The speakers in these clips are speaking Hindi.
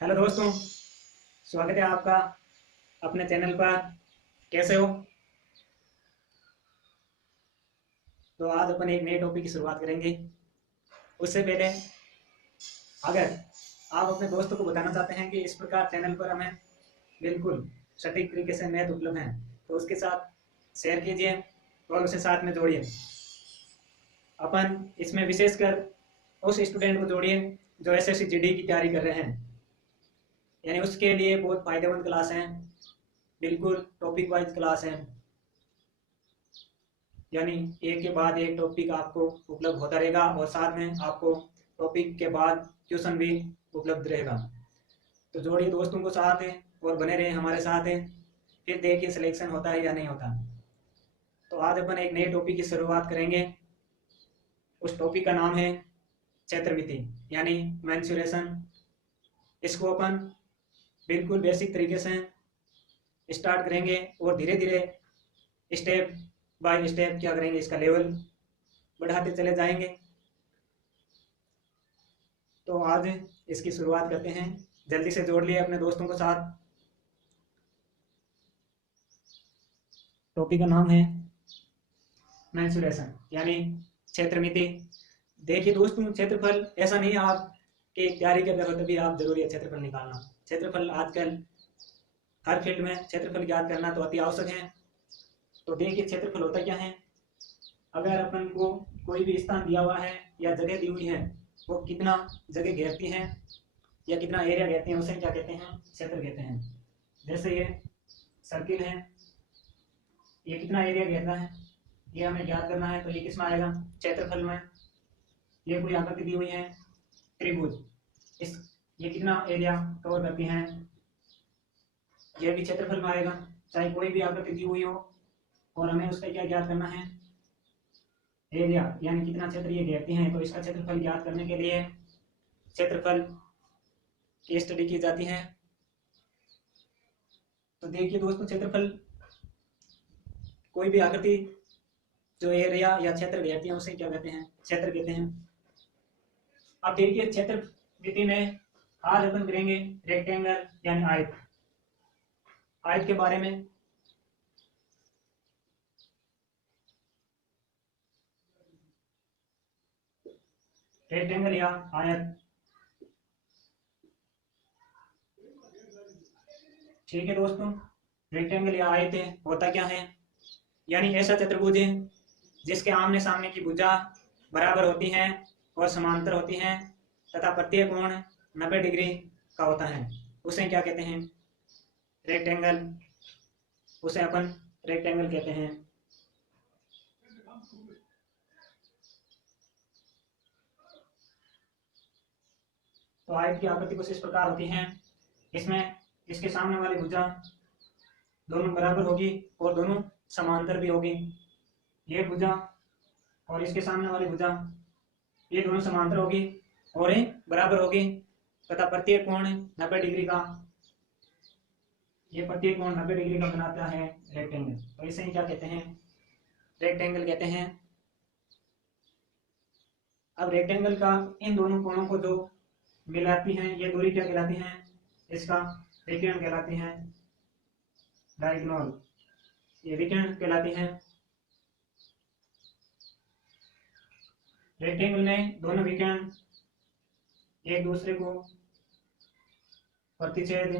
हेलो दोस्तों, स्वागत है आपका अपने चैनल पर। कैसे हो? तो आज अपन एक नए टॉपिक की शुरुआत करेंगे। उससे पहले अगर आप अपने दोस्तों को बताना चाहते हैं कि इस प्रकार चैनल पर हमें बिल्कुल सटीक तरीके से मैथ उपलब्ध है, तो उसके साथ शेयर कीजिए और उसे साथ में जोड़िए। अपन इसमें विशेषकर उस स्टूडेंट को जोड़िए जो एसएससी जीडी की तैयारी कर रहे हैं, यानी उसके लिए बहुत फायदेमंद क्लास हैं। बिल्कुल टॉपिक वाइज क्लास है, यानी एक के बाद एक टॉपिक आपको उपलब्ध होता रहेगा और साथ में आपको टॉपिक के बाद ट्यूशन भी उपलब्ध रहेगा। तो जोड़िए दोस्तों को साथ है और बने रहे हमारे साथ है। फिर देखिए सिलेक्शन होता है या नहीं होता। तो आज अपन एक नए टॉपिक की शुरुआत करेंगे। उस टॉपिक का नाम है क्षेत्रमिति, यानी मेंसुरेशन। इसको अपन बिल्कुल बेसिक तरीके से स्टार्ट करेंगे और धीरे धीरे स्टेप बाय स्टेप क्या करेंगे, इसका लेवल बढ़ाते चले जाएंगे। तो आज इसकी शुरुआत करते हैं। जल्दी से जोड़ लिए अपने दोस्तों को साथ। टॉपिक का नाम है मेंसुरेशन, यानी क्षेत्रमिति। देखिए दोस्तों, क्षेत्रफल ऐसा नहीं है आप कि तैयारी कर रहे हो तभी आप जरूरी है क्षेत्रफल निकालना। क्षेत्रफल आजकल हर फील्ड में क्षेत्रफल ज्ञात करना तो अति आवश्यक है। तो देखिए क्षेत्रफल होता क्या है। अगर अपन को कोई भी स्थान दिया हुआ है या जगह दी हुई है, वो कितना जगह घेरती है या कितना एरिया घेरती है, उसे क्या कहते हैं, क्षेत्र कहते हैं। जैसे ये सर्किल है, ये कितना एरिया घेरना है ये हमें ज्ञात करना है, तो ये किस में आएगा, क्षेत्रफल में। ये कोई आकृति दी हुई है त्रिभुज, इस ये कितना एरिया कवर करती है, ये भी क्षेत्रफल में आएगा। चाहे कोई भी आकृति दी हुई हो और हमें उसका क्या ज्ञात करना है, एरिया, यानी कितना क्षेत्र ये घेरती हैं। तो इसका क्षेत्रफल ज्ञात करने के लिए क्षेत्रफल की स्टडी की जाती है। तो देखिए दोस्तों, क्षेत्रफल कोई भी आकृति जो एरिया या क्षेत्र घेरती है उसे क्या कहते हैं, क्षेत्र कहते हैं। अब देखिए क्षेत्र विधि में आज अपन करेंगे रेक्टेंगल यानी आयत। आयत के बारे में रेक्टेंगल या आयत, ठीक है दोस्तों। रेक्टेंगल या आयत है, होता क्या है, यानी ऐसा चतुर्भुज है जिसके आमने सामने की भुजा बराबर होती हैं और समांतर होती हैं तथा प्रत्येक कोण 90 डिग्री का होता है, उसे क्या कहते हैं, रेक्टेंगल। उसे अपन रेक्टेंगल कहते हैं। तो आयत की आकृति कुछ इस प्रकार होती है। इसमें इसके सामने वाली भुजा दोनों बराबर होगी और दोनों समांतर भी होगी। ये भुजा और इसके सामने वाली भुजा ये दोनों समांतर होगी और ये बराबर होगी तथा प्रत्येक कोण 90 डिग्री का, ये प्रत्येक कोण 90 डिग्री का बनाता है रेक्टेंगल। तो इसे क्या कहते हैं, रेक्टेंगल कहते हैं। अब रेक्टेंगल का इन दोनों कोणों को जो मिलाती हैं ये दूरी क्या कहलाती है, इसका विकर्ण कहलाती है, डायगोनल, ये विकर्ण कहलाती है। रेक्टेंगल में दोनों विकर्ण एक दूसरे को प्रतिच्छेद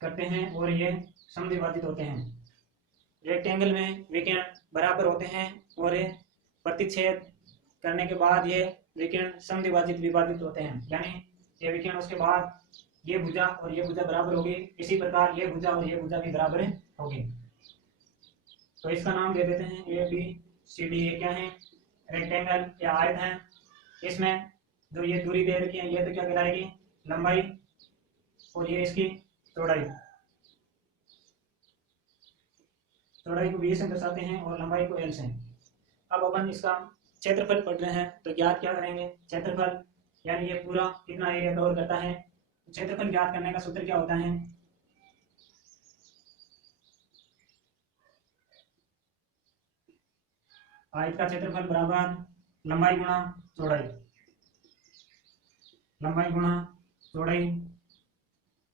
करते हैं और ये समद्विभाजित होते हैं। रेक्टेंगल में विकर्ण बराबर होते हैं और ये प्रतिच्छेद करने के बाद ये विकर्ण समद्विभाजित विभाजित होते हैं, यानी ये विकर्ण उसके बाद ये भुजा और ये भुजा बराबर होगी, इसी प्रकार ये भुजा और ये भुजा भी बराबर होगी। तो इसका नाम दे देते हैं ए बी सी डी। ये क्या है, रेक्टेंगल या आयत है। इसमें जो ये दूरी दे रखी है ये तो क्या कहलाएगी, लंबाई, और ये इसकी चौड़ाई। चौड़ाई को बी से दर्शाते हैं और लंबाई को एल से। अब अपन इसका क्षेत्रफल पढ़ रहे हैं तो ज्ञात क्या करेंगे, क्षेत्रफल यानी ये पूरा कितना एरिया कवर करता है। क्षेत्रफल ज्ञात करने का सूत्र क्या होता है, आयत का क्षेत्रफल बराबर लंबाई गुणा चौड़ाई। लंबाई गुणा चौड़ाई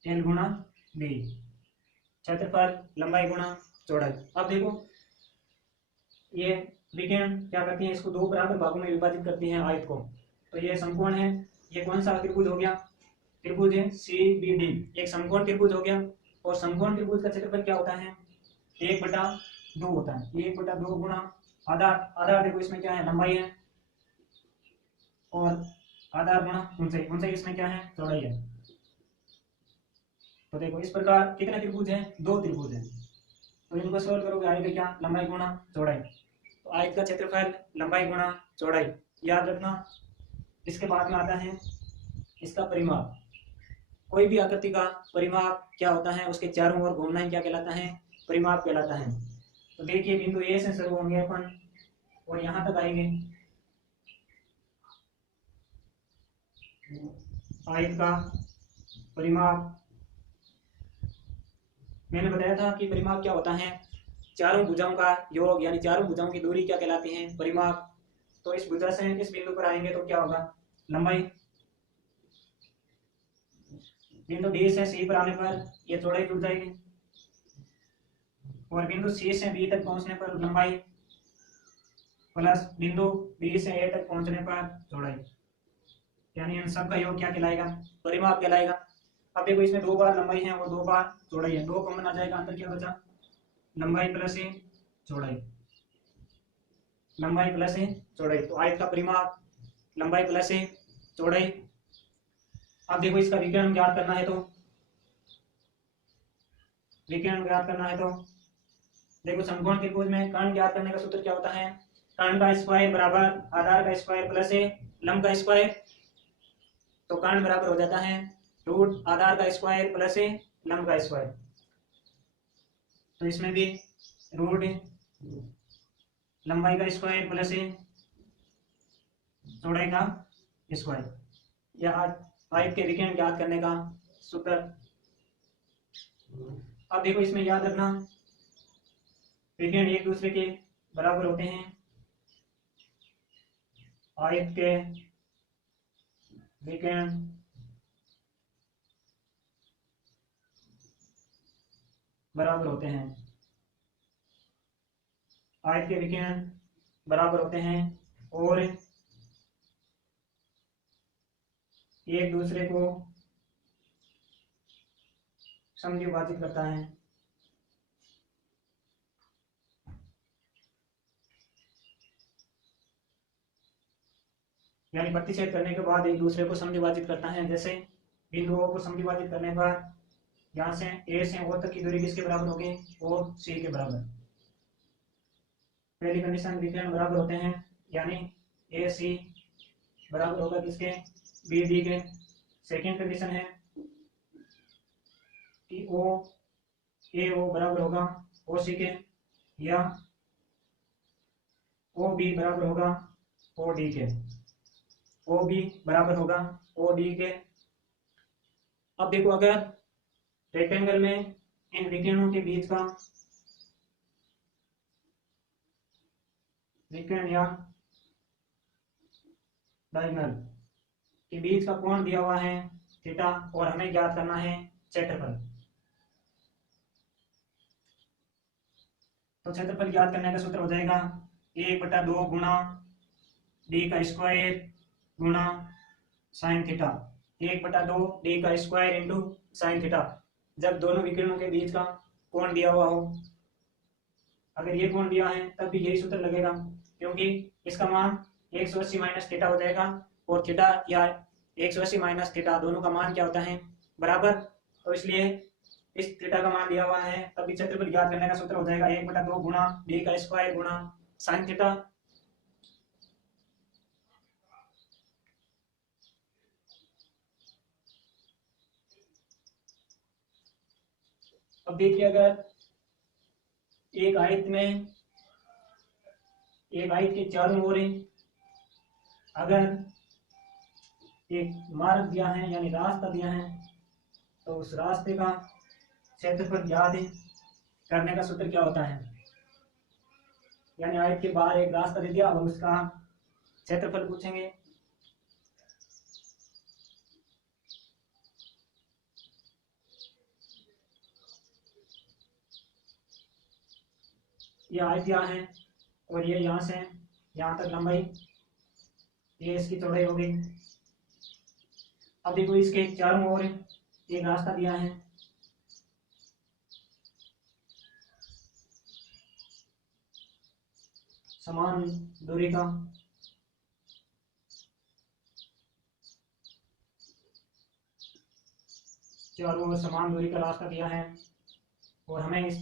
एल गुणा बी, क्षेत्रफल लंबाई गुणा चौड़ाई। अब देखो ये विकिरण क्या करती है, इसको दो बराबर भागों में विभाजित करती है आयत को। तो ये समकोण है, ये कौन सा त्रिभुज हो गया, त्रिभुज है सी बी डी, एक समकोण त्रिभुज हो गया। और समकोण त्रिभुज का क्षेत्रफल क्या होता है, 1/2 होता है। 1/2 गुणा आधार, आधार देखो इसमें क्या है, लंबाई है, और आधार गुणा ऊंचाई, ऊंचाई इसमें क्या है, चौड़ाई है। तो देखो इस प्रकार कितने त्रिभुज हैं, 2 त्रिभुज हैं। तो इनको सोल्व करोगे आएगा क्या, लंबाई गुणा चौड़ाई। तो आयत का क्षेत्रफल लंबाई गुणा चौड़ाई, याद रखना। इसके बाद में आता है इसका परिमाप। कोई भी आकृति का परिमाप क्या होता है, उसके चारों ओर घूमना ही क्या कहलाता है, परिमाप कहलाता है। तो देखिए बिंदु ए से शुरू होंगे अपन और यहां तक आएंगे। आयत का परिमाप, मैंने बताया था कि परिमाप क्या होता है, चारों भुजाओं का योग, यानी चारों भुजाओं की दूरी क्या कहलाती है, परिमाप। तो इस भुजा से इस बिंदु पर आएंगे तो क्या होगा, लंबाई। बिंदु डी से सी पर आने पर यह चौड़ाई जुड़ जाएगी, और बिंदु सी से बी तक पहुंचने पर लंबाई प्लस बिंदु बी से ए तक पहुंचने पर चौड़ाई, यानी इन सब का योग क्या कहलाएगा, परिमाप कहलाएगा। अब देखो इसमें 2 बार लंबाई है और 2 बार चौड़ाई है, 2 कॉमन आ जाएगा, अंतर क्या बचा, लंबाई प्लस ए चौड़ाई, लंबाई प्लस ए चौड़ाई। तो आयत का परिमाप लंबाई प्लस ए चौड़ाई। अब देखो इसका विकर्ण ज्ञात करना है, तो विकर्ण ज्ञात करना है तो देखो समकोण त्रिभुज में कर्ण ज्ञात करने का सूत्र क्या होता है, कर्ण का स्क्वायर बराबर आधार का स्क्वायर प्लस ए लंब का स्क्वायर। तो कर्ण बराबर हो जाता है रूट आधार का स्क्वायर प्लस ए लंब का स्क्वायर। तो इसमें भी रूट लंबाई का स्क्वायर प्लस ए चौड़ाई का स्क्वायर, या आयत के विकर्ण ज्ञात करने का सूत्र। अब देखो इसमें याद रखना विकर्ण एक दूसरे के बराबर होते हैं, आयत के विकर्ण बराबर होते हैं, आयत के विकर्ण बराबर होते हैं और एक दूसरे को समविभाजित करता है। यानी प्रतिच्छेद करने के बाद एक दूसरे को समविभाजित करता है। जैसे बिंदुओं को समविभाजित करने पर यहाँ से ए से ओ तक की दूरी किसके बराबर होगी, ओ सी के बराबर। पहली कंडीशन विकर्ण बराबर होते हैं, यानी ए सी बराबर होगा किसके, बी डी के। सेकेंड कंडीशन है कि ओ ए ओ बराबर होगा ओ सी के, या ओ बी बराबर होगा ओ डी के, ओ बी बराबर होगा ओ डी के। अब देखो अगर रेक्टेंगल में इन विकर्णों के बीच का विकर्ण या डायगोनल के बीच का कोण दिया हुआ है थीटा, और हमें ज्ञात करना है क्षेत्रफल। तो क्षेत्रफल ज्ञात करने का सूत्र हो जाएगा 1/2 गुणा डी का स्क्वायर गुणा साइन थीटा, 1/2 डी का स्क्वायर इंटू साइन थीटा। जब दोनों विकिरणों के बीच का कोण दिया हुआ हो, अगर ये कोण दिया है तब भी यही सूत्र लगेगा, क्योंकि इसका मान 180 माइनस थीटा हो जाएगा, और थीटा या 180 माइनस थीटा दोनों का मान क्या होता है, बराबर। तो इसलिए इस थीटा का मान दिया हुआ है, तब क्षेत्रफल ज्ञात करने का सूत्र हो जाएगा 1/2 गुणा डी का स्क्वायर गुणा साइन थीटा। अब देखिए अगर एक आयत में, एक आयत के चारों ओर अगर एक मार्ग दिया है, यानी रास्ता दिया है, तो उस रास्ते का क्षेत्रफल ज्ञात करने का सूत्र क्या होता है। यानी आयत के बाहर एक रास्ता दे दिया, अब हम उसका क्षेत्रफल पूछेंगे। ये आयत यहाँ है और ये यहाँ से यहाँ तक लंबाई, ये इसकी चौड़ाई होगी। अब देखो इसके चारों ओर एक रास्ता दिया है, समान दूरी का। चारों ओर समान दूरी का रास्ता दिया है और हमें इस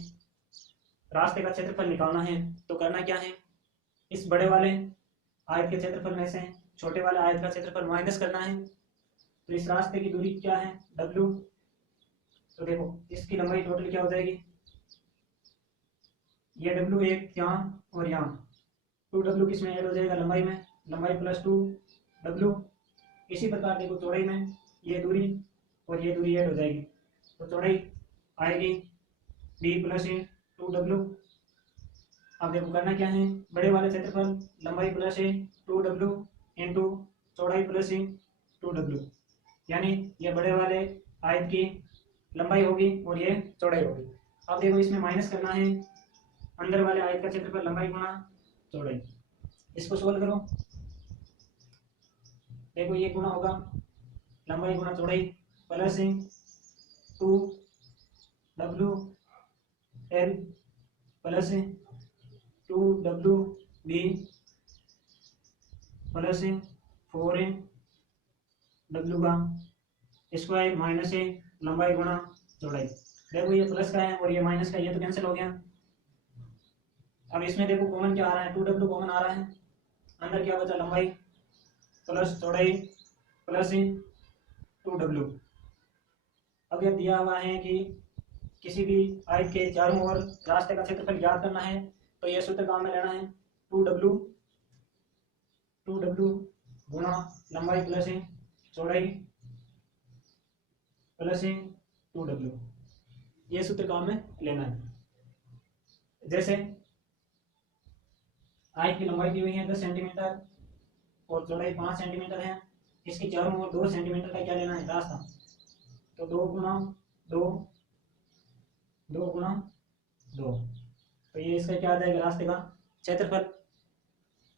रास्ते का क्षेत्रफल निकालना है। तो करना क्या है, इस बड़े वाले आयत के क्षेत्रफल में से छोटे वाले आयत का क्षेत्रफल माइनस करना है। तो इस रास्ते की दूरी क्या है, W। तो देखो इसकी लंबाई टोटल क्या हो जाएगी, ये W एक यहाँ और यहाँ, 2W किसमें ऐड हो जाएगा, लंबाई में, लंबाई प्लस 2W। इसी प्रकार देखो चौड़ाई में ये दूरी और ये दूरी ऐड हो जाएगी, तो चौड़ाई आएगी B प्लस 2W। अब देखो करना क्या है, बड़े वाले क्षेत्रफल लंबाई प्लस 2W इंटू चौड़ाई प्लस 2W, यानी ये बड़े वाले आयत की लंबाई होगी और ये चौड़ाई होगी। अब देखो इसमें माइनस करना है अंदर वाले आयत का क्षेत्रफल लंबाई गुना चौड़ाई। इसको सोल्व करो, देखो ये गुना होगा लंबाई गुना चौड़ाई plus 2W L plus 2WB plus 4W का स्क्वायर माइनस लंबाई गुना चौड़ाई। देखो ये प्लस का है और ये माइनस का, ये तो कैंसिल हो गया। अब इसमें देखो कॉमन क्या आ रहा है, 2W कॉमन आ रहा है, अंदर क्या बचा, लंबाई प्लस चौड़ाई प्लस 2W। अब यह दिया हुआ है कि किसी भी आयत के चारों ओर रास्ते का क्षेत्रफल ज्ञात करना है, तो यह सूत्र काम में लेना है, 2W गुना लंबाई प्लस चौड़ाई प्लस 2W, ये सूत्र काम में लेना है। जैसे आयत की लंबाई दी हुई है 10 सेंटीमीटर और चौड़ाई 5 सेंटीमीटर है, इसके चारों ओर 2 सेंटीमीटर का क्या लेना है, रास्ता। तो 2 गुना 2 गुना 2, तो ये इसका क्या आ जाएगा, रास्ते का क्षेत्रफल।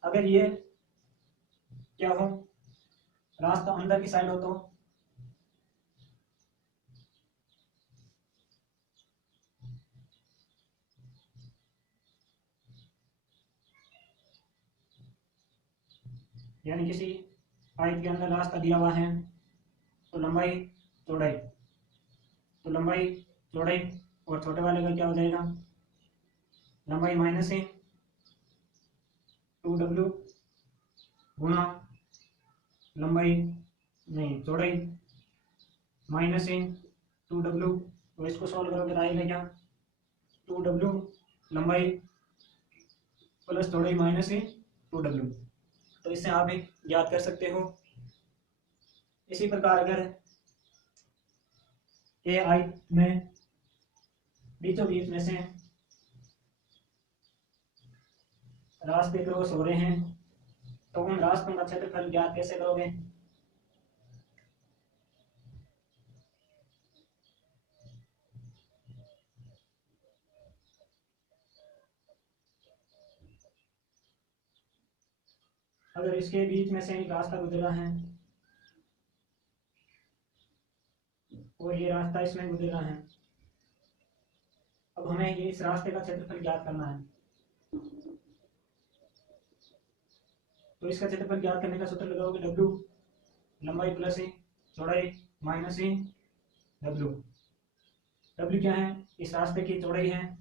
अगर ये क्या हो, रास्ता अंदर की साइड हो तो यानी किसी आयत के अंदर रास्ता दिया हुआ है, तो लंबाई चौड़ाई, तो लंबाई चौड़ाई और छोटे वाले का क्या हो जाएगा, लंबाई माइनस 2W गुना लंबाई नहीं चौड़ाई माइनस 2W। तो इसको सॉल्व करोगे तो आएगा क्या, 2W लंबाई प्लस चौड़ाई माइनस 2W। तो इससे आप एक याद कर सकते हो। इसी प्रकार अगर ए आयत में बीचों बीच में से रास्ते क्रॉस हो रहे हैं, तो उन रास्तों का क्षेत्रफल ज्ञात कैसे करोगे, अगर इसके बीच में से एक रास्ता गुजरा है और ये रास्ता इसमें गुजरा है, अब हमें ये इस रास्ते का क्षेत्रफल ज्ञात करना है। तो इसका क्षेत्रफल ज्ञात करने का सूत्र लगाओगे, W लंबाई प्लस चौड़ाई माइनस W। W क्या है, इस रास्ते की चौड़ाई है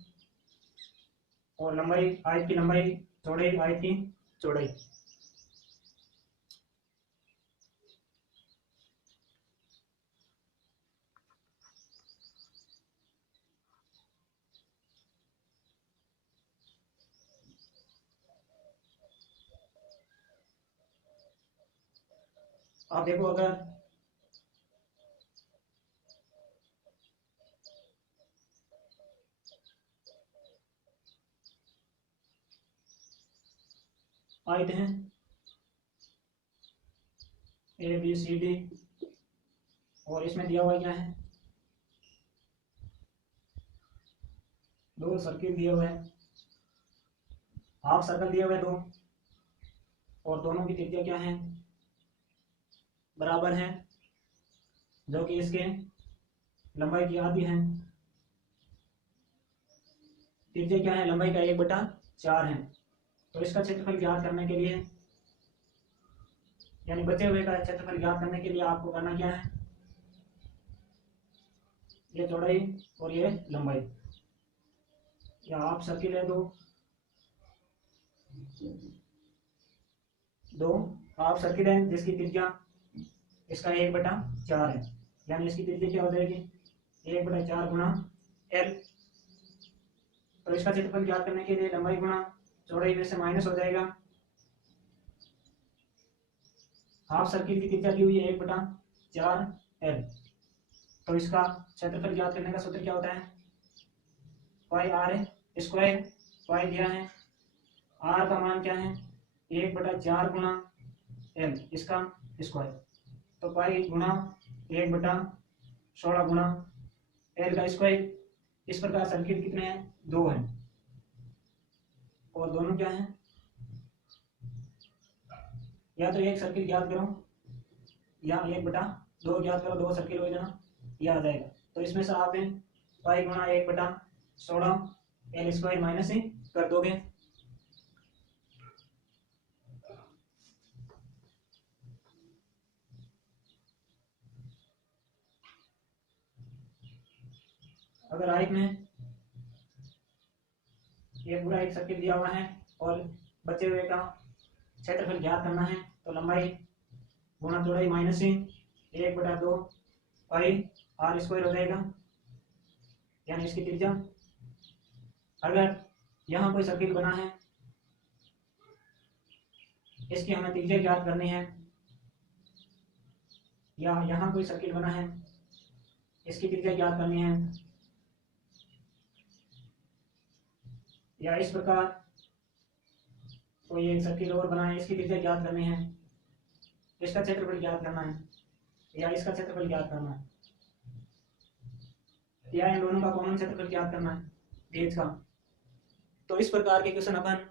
और लंबाई आयत की लंबाई, चौड़ाई आयत की चौड़ाई। आप देखो अगर आयत हैं ABCD और इसमें दिया हुआ क्या है, 2 सर्किल दिए हुए हैं, हाफ सर्कल दिए हुए दो, और दोनों की त्रिज्या क्या है, बराबर है, जो कि इसके लंबाई की आधी है। त्रिज्या क्या है, लंबाई का 1/4 है। तो इसका क्षेत्रफल ज्ञात करने के लिए, यानी बचे हुए का क्षेत्रफल ज्ञात करने के लिए आपको करना क्या है, ये चौड़ाई और ये लंबाई, या आप सर्किल है दो आप सर्किल है जिसकी त्रिज्या इसका 1/4 है, यानी इसकी त्रिज्या क्या हो जाएगी, 1/4 गुणा एल। तो इसका क्षेत्रफल ज्ञात करने के लिए लंबाई गुणा चौड़ाई में से माइनस हो जाएगा। हाफ सर्किल की त्रिज्या दी हुई है 1/4 एल। तो इसका क्षेत्रफल ज्ञात करने का सूत्र क्या होता है, पाई आर स्क्वायर। पाई दिया है, आर का मान क्या है, 1/4 गुणा एल इसका स्क्वायर। तो पाई गुणा 1/16 गुणा एल का स्क्वायर। इस प्रकार सर्किल कितने हैं, 2 हैं, और दोनों क्या हैं, या तो एक सर्किल ज्ञात करो या 1/2 ज्ञात करो, 2 सर्किल हो जाना, यह आ जाएगा। तो इसमें से आप पाई गुणा 1/16 एल स्क्वायर माइनस ही कर दोगे। अगर आयत में ये पूरा एक सर्किल दिया हुआ है और बचे हुए का क्षेत्रफल ज्ञात करना है, तो लंबाई गुणा चौड़ाई माइनस ही 1/2 पाई आर स्क्वायर हो जाएगा, यानी इसकी त्रिज्या। अगर यहाँ कोई सर्किल बना है, इसकी हमें त्रिज्या ज्ञात करनी है, या यहाँ कोई सर्किल बना है, इसकी त्रिज्या ज्ञात करनी है, या इस प्रकार कोई एक सर्किल और बना है, इसकी त्रिज्या ज्ञात करनी है, इसका क्षेत्रफल ज्ञात करना है, या इसका क्षेत्रफल ज्ञात करना है, या इन दोनों का कॉमन क्षेत्रफल ज्ञात करना है गेज का। तो इस प्रकार के क्वेश्चन अपन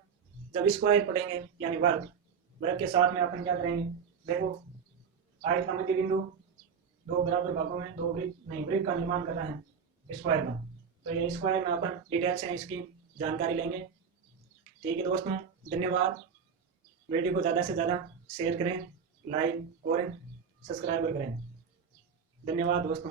जब स्क्वायर पढ़ेंगे, यानी वर्ग, वर्ग के साथ में अपन क्या करेंगे, देखो आयत का मध्य बिंदु, दो बराबर भागों में दो वृत्त का निर्माण करना है स्क्वायर का। तो ये स्क्वायर में अपन डिटेल से इसकी जानकारी लेंगे। ठीक है दोस्तों, धन्यवाद। वीडियो को ज़्यादा से ज़्यादा शेयर करें, लाइक और सब्सक्राइब करें। धन्यवाद दोस्तों।